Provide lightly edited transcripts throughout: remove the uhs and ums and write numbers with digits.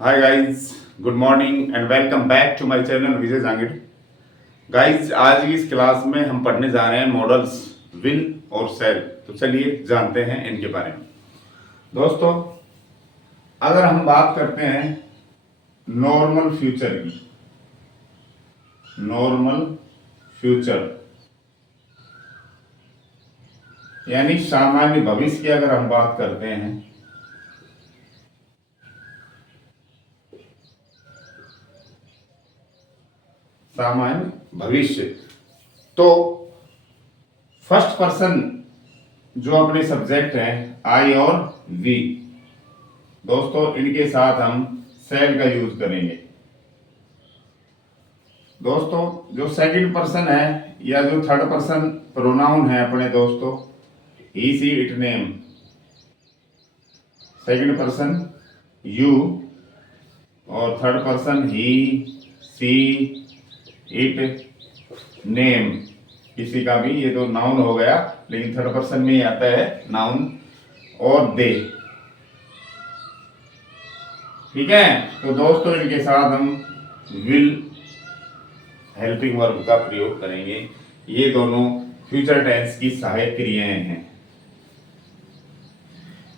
Hi guys, good morning and welcome back to my channel Vijay Jangid. Guys, आज की इस class में हम पढ़ने जा रहे हैं मॉडल्स विल और सेल। तो चलिए जानते हैं इनके बारे में। दोस्तों, अगर हम बात करते हैं नॉर्मल फ्यूचर की, नॉर्मल फ्यूचर यानी सामान्य भविष्य की अगर हम बात करते हैं सामान्य भविष्य, तो फर्स्ट पर्सन जो अपने सब्जेक्ट हैं आई और वी, दोस्तों इनके साथ हम सेल का यूज करेंगे। दोस्तों, जो सेकंड पर्सन है या जो थर्ड पर्सन प्रोनाउन है अपने दोस्तों, he she it name, second person you और third person he she it name, किसी का भी ये तो नाउन हो गया, लेकिन थर्ड पर्सन में ही आता है नाउन और दे। ठीक है, तो दोस्तों इनके साथ हम विल हेल्पिंग वर्ब का प्रयोग करेंगे। ये दोनों फ्यूचर टेंस की सहायक क्रियाएं हैं,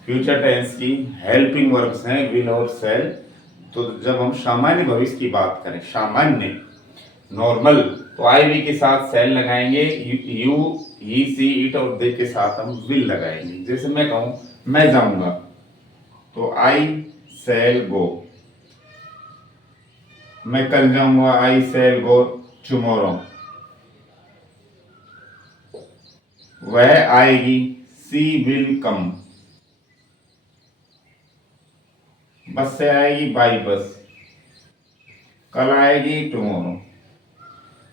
फ्यूचर टेंस की हेल्पिंग वर्ब्स हैं विल और सेल। तो जब हम सामान्य भविष्य की बात करें, सामान्य नॉर्मल, तो आई वी के साथ सेल लगाएंगे, यू ही सी इट और दे के साथ हम विल लगाएंगे। जैसे मैं कहूं मैं जाऊंगा तो आई सेल गो, मैं कल जाऊंगा आई सेल गो टुमारो, वह आएगी सी विल कम, बस से आएगी बाई बस, कल आएगी टुमारो।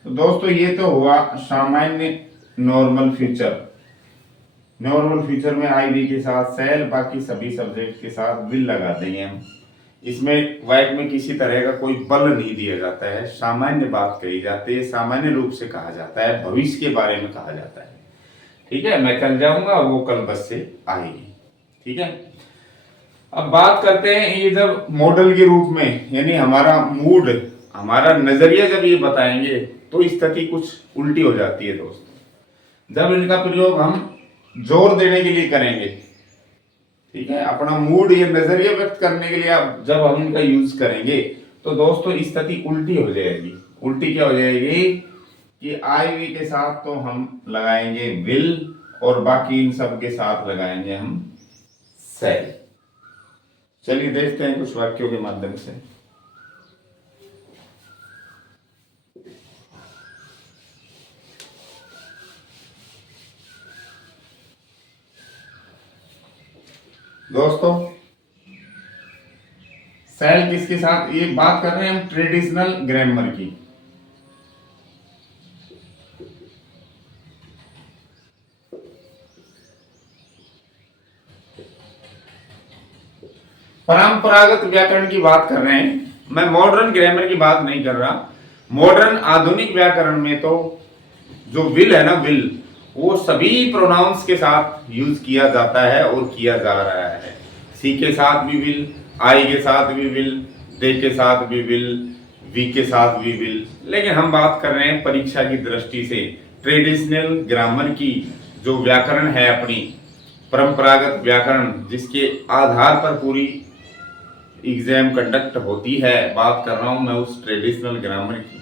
तो दोस्तों ये तो हुआ सामान्य नॉर्मल फ्यूचर। नॉर्मल फ्यूचर में आई वी के साथ सेल, बाकी सभी सब्जेक्ट के साथ विल लगा देंगे हम। इसमें वाइट में किसी तरह का कोई बल नहीं दिया जाता है, सामान्य बात कही जाती है, सामान्य रूप से कहा जाता है, भविष्य के बारे में कहा जाता है। ठीक है, मैं कल जाऊंगा, वो कल बस से आएगी। ठीक है, अब बात करते हैं ये जब मॉडल के रूप में, यानी हमारा मूड, हमारा नजरिया जब ये बताएंगे तो स्थिति कुछ उल्टी हो जाती है दोस्तों। जब इनका प्रयोग हम जोर देने के लिए करेंगे, ठीक है, अपना मूड या नजरिया व्यक्त करने के लिए आप जब हम इनका यूज करेंगे तो दोस्तों स्थिति उल्टी हो जाएगी। उल्टी क्या हो जाएगी कि आई वी के साथ तो हम लगाएंगे विल और बाकी इन सब के साथ लगाएंगे हम सेल। चलिए देखते हैं कुछ वाक्यों के माध्यम से। दोस्तों, सेल किसके साथ, ये बात कर रहे हैं हम ट्रेडिशनल ग्रामर की। परंपरागत व्याकरण की बात कर रहे हैं, मैं मॉडर्न ग्रामर की बात नहीं कर रहा। मॉडर्न आधुनिक व्याकरण में तो जो विल है ना, विल, वो सभी प्रोनाउंस के साथ यूज किया जाता है और किया जा रहा है। सी के साथ भी विल, आई के साथ भी विल, दे के साथ भी विल, वी के साथ भी विल। लेकिन हम बात कर रहे हैं परीक्षा की दृष्टि से ट्रेडिशनल ग्रामर की, जो व्याकरण है अपनी परंपरागत व्याकरण, जिसके आधार पर पूरी एग्जाम कंडक्ट होती है, बात कर रहा हूं मैं उस ट्रेडिशनल ग्रामर की।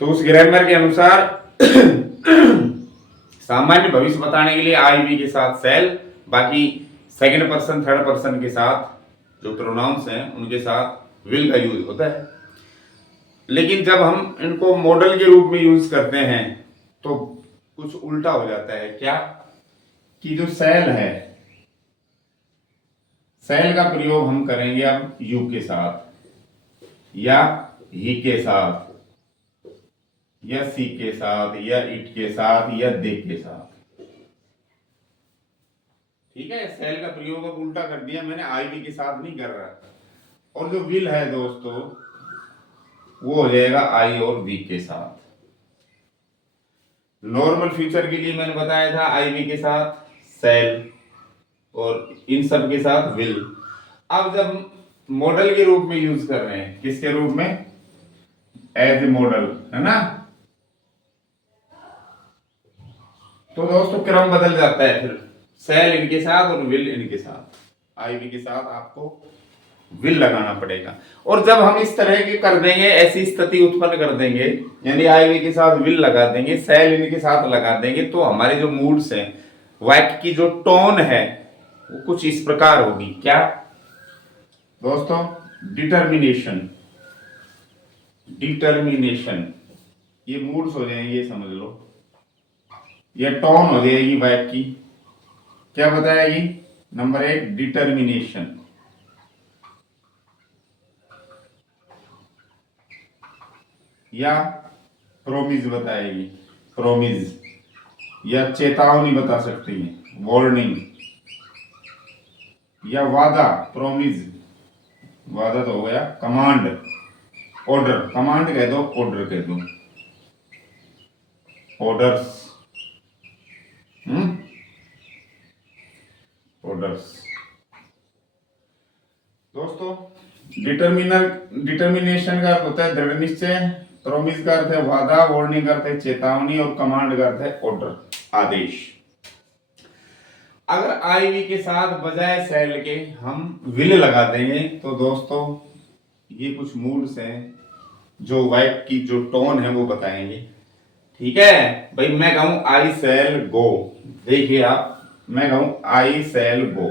तो उस ग्रामर के अनुसार सामान्य भविष्य बताने के लिए आई वी के साथ सेल, बाकी सेकंड पर्सन थर्ड पर्सन के साथ जो प्रोनाउंस हैं उनके साथ विल का यूज होता है। लेकिन जब हम इनको मॉडल के रूप में यूज करते हैं तो कुछ उल्टा हो जाता है। क्या कि जो सेल है, सेल का प्रयोग हम करेंगे अब यू के साथ या ही के साथ या सी के साथ या इट के साथ या दे के साथ। ठीक है, सेल का प्रयोग अब उल्टा कर दिया मैंने, आई वी के साथ नहीं कर रहा। और जो विल है दोस्तों, वो हो जाएगा आई और वी के साथ। नॉर्मल फ्यूचर के लिए मैंने बताया था आई वी के साथ सेल और इन सब के साथ विल। अब जब मॉडल के रूप में यूज कर रहे हैं। किसके रूप में? एज ए मॉडल, है ना। तो दोस्तों क्रम बदल जाता है फिर, सेल इनके साथ और विल इनके साथ। आईवी के साथ आपको विल लगाना पड़ेगा। और जब हम इस तरह के कर देंगे, ऐसी स्थिति उत्पन्न कर देंगे, यानी आईवी के साथ विल लगा देंगे, सेल इनके साथ लगा देंगे, तो हमारे जो मूड्स हैं, वाक्य की जो टोन है वो कुछ इस प्रकार होगी। क्या दोस्तों? डिटर्मिनेशन, डिटर्मिनेशन, ये मूड्स हो जाएंगे, ये समझ लो। ये टोन हो जाएगी वाक्य की। क्या बताएगी? नंबर 1 डिटर्मिनेशन, या प्रोमिस बताएगी, प्रोमिस, या चेतावनी बता सकती है, वार्निंग, या वादा, प्रोमिस, वादा तो हो गया। कमांड, ऑर्डर, कमांड कह दो, ऑर्डर कह दो, ऑर्डर्स, ऑर्डर्स। दोस्तों डिटर्मिनेशन का अर्थ होता है दृढ़ निश्चय, प्रोमिस का अर्थ है वादा, वार्निंग का अर्थ है चेतावनी, और कमांड का अर्थ है ऑर्डर, आदेश। अगर आईवी के साथ बजाय सेल के हम विल लगा देंगे तो दोस्तों ये कुछ मूड्स हैं जो वाइब की जो टोन है वो बताएंगे। ठीक है भाई, मैं कहूं आई सेल गो, देखिए आप, मैं कहूं आई सेल गो,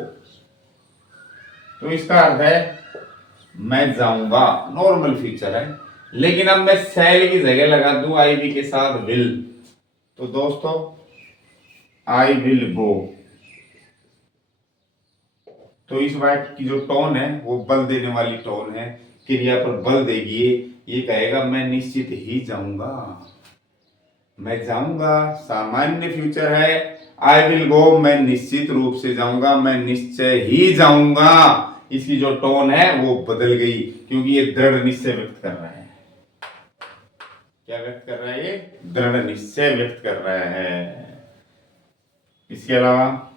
तो इसका अर्थ है मैं जाऊंगा, नॉर्मल फ्यूचर है। लेकिन अब मैं सेल की जगह लगा दूं आईवी के साथ विल, तो दोस्तों आई विल गो, तो इस वाक्य की जो टोन है वो बल देने वाली टोन है, क्रिया पर बल देगी। ये कहेगा मैं निश्चित ही जाऊंगा, मैं जाऊंगा, सामान्य फ्यूचर है। आई विल गो, मैं निश्चित रूप से जाऊंगा, मैं निश्चय ही जाऊंगा। इसकी जो टोन है वो बदल गई, क्योंकि ये दृढ़ निश्चय व्यक्त कर रहा है। क्या व्यक्त कर रहा है? ये दृढ़ निश्चय व्यक्त कर रहा है। इसके अलावा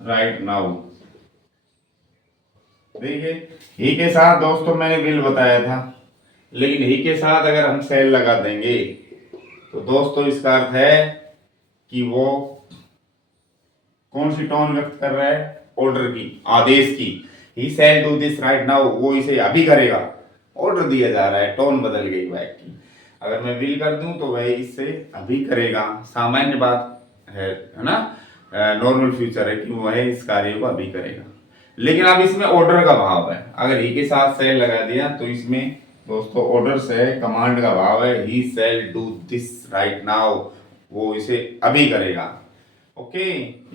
राइट नाउ, देखिए ही के साथ दोस्तों मैंने विल बताया था, लेकिन ही के साथ अगर हम सेल लगा देंगे तो दोस्तों इसका अर्थ है कि वो कौन सी टोन व्यक्त कर रहा है? ऑर्डर की, आदेश की। He shall do this right now, वो इसे अभी करेगा, ऑर्डर दिया जा रहा है, टोन बदल गई वाक्य की। अगर मैं विल कर दूं तो वह इससे अभी करेगा, सामान्य बात है ना, नॉर्मल फ्यूचर है कि वह इस कार्य को अभी करेगा। लेकिन अब इसमें ऑर्डर का भाव है, अगर ही के साथ सेल लगा दिया तो इसमें दोस्तों ऑर्डर से कमांड का भाव है, he shall do this right now, वो इसे अभी करेगा। ओके,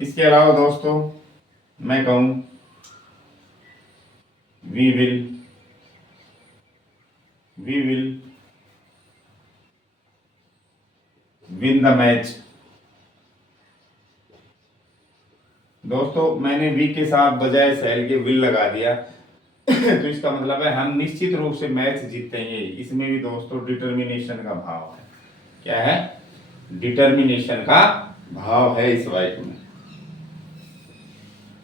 इसके अलावा दोस्तों मैं कहूं we will win the match. दोस्तों मैंने वी के साथ बजाय सेल के विल लगा दिया तो इसका मतलब है हम निश्चित रूप से मैच जीतेंगे। इसमें भी दोस्तों डिटर्मिनेशन का भाव है। क्या है? डिटर्मिनेशन का भाव है इस वाक्य में।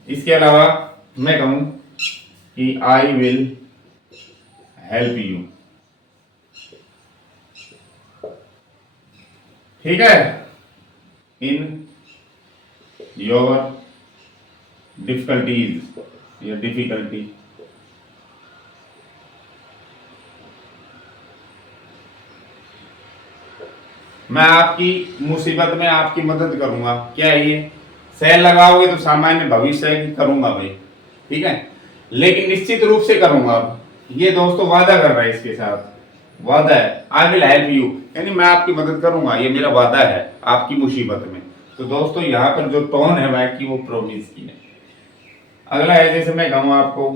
इसके अलावा मैं कहूं कि आई विल हेल्प यू। ठीक है, इन योर डिफिकल्टीज या डिफिकल्टी। मैं आपकी मुसीबत में आपकी मदद करूंगा। क्या है ये? सेल लगाओगे तो सामान्य भविष्य की करूंगा भाई, ठीक है, लेकिन निश्चित रूप से करूंगा। ये दोस्तों वादा कर रहा है, इसके साथ वादा है, आई विल हेल्प यू, यानी मैं आपकी मदद करूंगा, ये मेरा वादा है आपकी मुसीबत में। तो दोस्तों यहाँ पर जो टोन है वह की वो प्रोमिस की है। अगला है, जैसे मैं कहूँ आपको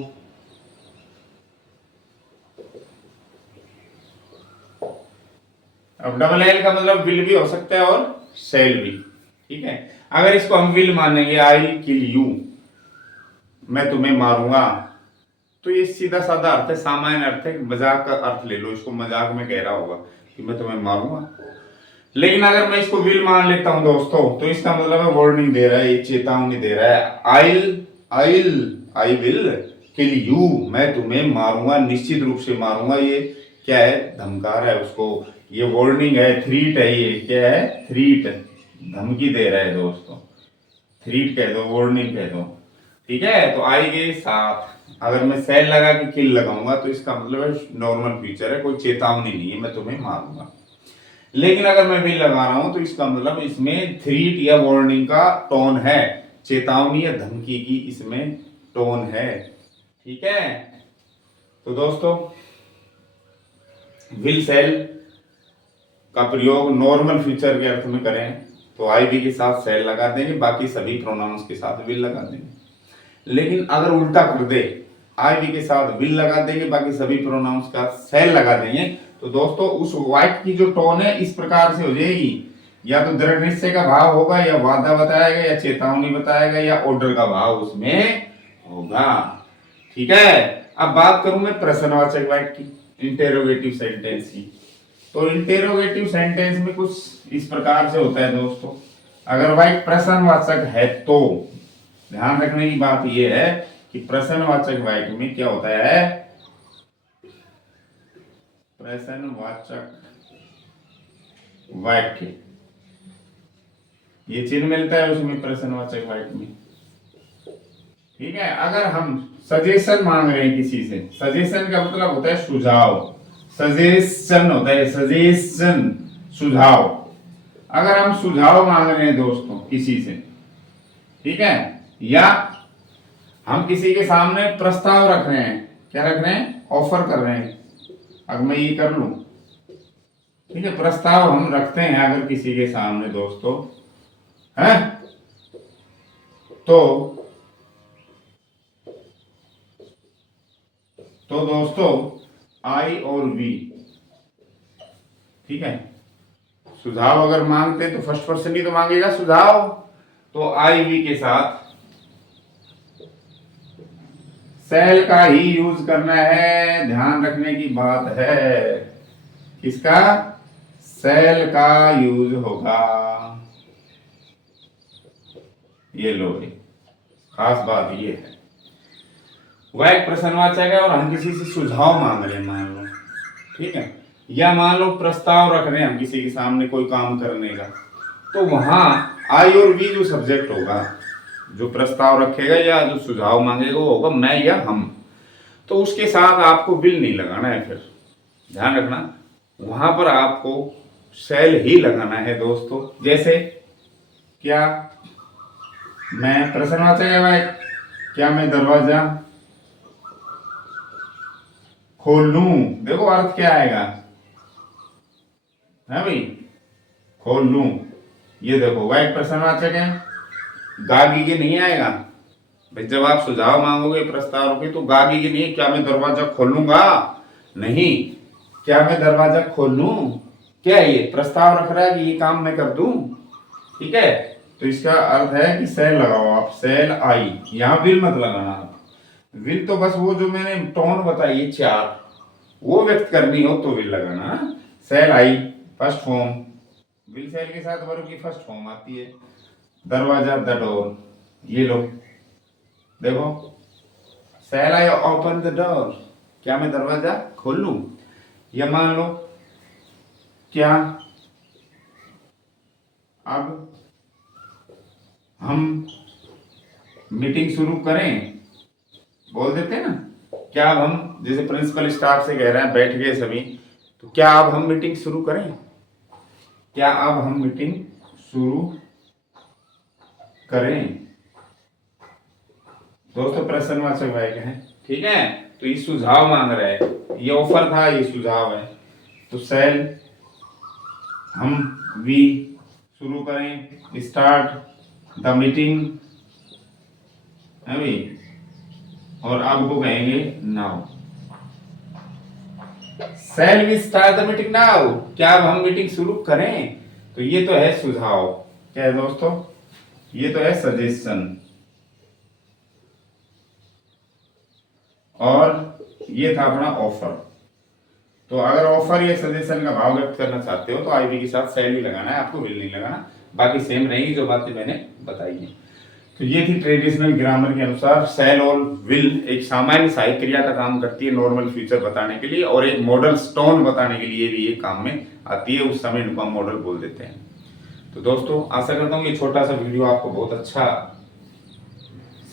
अब डबल एल का मतलब विल भी हो सकता है और सेल भी। ठीक है, अगर इसको हम विल मानेंगे, आई किल यू, मैं तुम्हें मारूंगा, तो ये सीधा साधा अर्थ है, सामान्य अर्थ है, मजाक का अर्थ ले लो इसको, मजाक में कह रहा होगा कि मैं तुम्हें मारूंगा। लेकिन अगर मैं इसको विल मान लेता हूं दोस्तों, तो इसका मतलब है वार्निंग दे रहा है, ये चेतावनी दे रहा है। आई विल किल यू, मैं तुम्हें मारूंगा, निश्चित रूप से मारूंगा। ये क्या है, धमका रहा है उसको, ये वार्निंग है, थ्रीट है, ये क्या है, थ्रीट, धमकी दे रहा है दोस्तों। थ्रीट कह दो, वार्निंग कह दो, ठीक है। तो आई के साथ अगर मैं सेल लगा के किल लगाऊंगा तो इसका मतलब है नॉर्मल फ्यूचर है, कोई चेतावनी नहीं है, मैं तुम्हें मारूंगा। लेकिन अगर मैं विल लगा रहा हूं तो इसका मतलब इसमें थ्रीट या वार्निंग का टोन है, चेतावनी या धमकी की इसमें टोन है, ठीक है। तो दोस्तों विल सेल का प्रयोग नॉर्मल फ्यूचर के अर्थ में करें तो आई बी के साथ सेल लगा देंगे, बाकी सभी प्रोनाउंस के साथ विल लगा देंगे। लेकिन अगर उल्टा कर दे, आई बी के साथ विल लगा देंगे, बाकी सभी प्रोनाउंस का सेल लगा देंगे, तो दोस्तों उस वाइट की जो टोन है इस प्रकार से हो जाएगी, या तो दृढ़ निश्चय का भाव होगा, या वादा बताएगा, या चेतावनी बताएगा, या ऑर्डर का भाव उसमें होगा, ठीक है। अब बात करूं मैं प्रश्नवाचक वाक्य की, इंटेरोगेटिव सेंटेंस की। तो इंटेरोगेटिव सेंटेंस में कुछ इस प्रकार से होता है दोस्तों। अगर वाक्य प्रश्नवाचक है तो ध्यान रखने की बात यह है कि प्रश्नवाचक वाक्य में क्या होता है, प्रश्नवाचक वाक्य ये चिन्ह मिलता है उसमें, प्रश्नवाचक वाक्य में, ठीक है। अगर हम सजेशन मांग रहे हैं किसी से, सजेशन का मतलब होता है सुझाव, सजेशन होता है, सजेशन सुझाव। अगर हम सुझाव मांग रहे हैं दोस्तों किसी से, ठीक है, या हम किसी के सामने प्रस्ताव रख रहे हैं, क्या रख रहे हैं, ऑफर कर रहे हैं, अब मैं ये कर लूं, ठीक है, प्रस्ताव हम रखते हैं अगर किसी के सामने दोस्तों, है तो दोस्तों आई और वी, ठीक है, सुझाव अगर मांगते हैं तो फर्स्ट पर्सन ही तो मांगेगा सुझाव, तो आई वी के साथ सेल का ही यूज करना है, ध्यान रखने की बात है, किसका, सेल का यूज होगा, ये लो, खास बात ये है। वह एक प्रश्नवाचक है और हम किसी से सुझाव मांग रहे हैं, मान लो, ठीक है, या मान लो प्रस्ताव रख रहे हैं हम किसी के सामने कोई काम करने का, तो वहां आई और वी जो सब्जेक्ट होगा, जो प्रस्ताव रखेगा या जो सुझाव मांगेगा वो होगा मैं या हम, तो उसके साथ आपको विल नहीं लगाना है, फिर ध्यान रखना वहां पर आपको सेल ही लगाना है दोस्तों। जैसे क्या, मैं प्रश्नवाचक है भाई, क्या मैं दरवाजा खोल लूं, देखो अर्थ क्या आएगा, है भाई, खोल लूं, ये देखो वह एक प्रश्नवाचक है, गागी के नहीं आएगा भाई, जब आप सुझाव मांगोगे प्रस्ताव रखोगे तो गागी के नहीं, क्या मैं दरवाजा खोलूंगा, नहीं, क्या मैं दरवाजा खोल लूं, क्या ये प्रस्ताव रख रहा है कि ये काम मैं कर दूं, ठीक है। तो इसका अर्थ है कि सेल लगाओ आप, सेल आई, यहां विल मत लगाना आप, विल तो बस वो जो मैंने टोन बताई है चार, वो व्यक्त करनी हो तो विल लगाना। Shall I first form, will shall के साथ वर्ब की फर्स्ट फॉर्म आती है, दरवाजा द डोर, ये लो देखो, shall I open the door, क्या मैं दरवाजा खोल लूं, या मान लो क्या अब हम मीटिंग शुरू करें, बोल देते हैं ना, क्या अब हम, जैसे प्रिंसिपल स्टाफ से कह रहे हैं बैठ गए सभी, तो क्या अब हम मीटिंग शुरू करें, क्या अब हम मीटिंग शुरू करें, दोस्तों प्रश्नवाचक वाक्य है, ठीक है। तो ये सुझाव मांग रहा है, ये ऑफर था, ये सुझाव है, तो सेल हम वी शुरू करें, स्टार्ट द मीटिंग, है भाई, और अब को कहेंगे now, shall we start the meeting now, क्या अब हम मीटिंग शुरू करें, तो ये तो है सुझाव, क्या है दोस्तों, ये तो है सजेशन। और ये था अपना ऑफर। तो अगर ऑफर या सजेशन का भाव व्यक्त करना चाहते हो तो आईवी के साथ सेल ही लगाना है, आपको विल नहीं लगाना, बाकी सेम रहेगी जो बातें मैंने बताई हैं। तो ये थी ट्रेडिशनल ग्रामर के अनुसार सेल और विल एक सामान्य सहायक क्रिया का काम करती है नॉर्मल फ्यूचर बताने के लिए, और एक मॉडल स्टोन बताने के लिए भी ये काम में आती है, उस समय इनको हम मॉडल बोल देते हैं। तो दोस्तों आशा करता हूँ ये छोटा सा वीडियो आपको बहुत अच्छा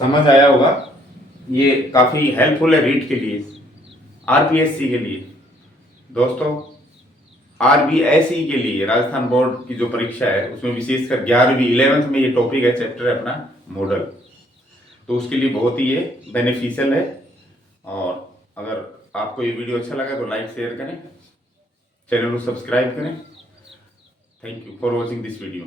समझ आया होगा। ये काफ़ी हेल्पफुल है रीड के लिए, आरपीएससी के लिए दोस्तों, आरबीएसई के लिए राजस्थान बोर्ड की जो परीक्षा है उसमें विशेषकर 11वीं 11th में ये टॉपिक है, चैप्टर है अपना मॉडल, तो उसके लिए बहुत ही ये बेनिफिशियल है। और अगर आपको ये वीडियो अच्छा लगा तो लाइक शेयर करें, चैनल को सब्सक्राइब करें। Thank you for watching this video.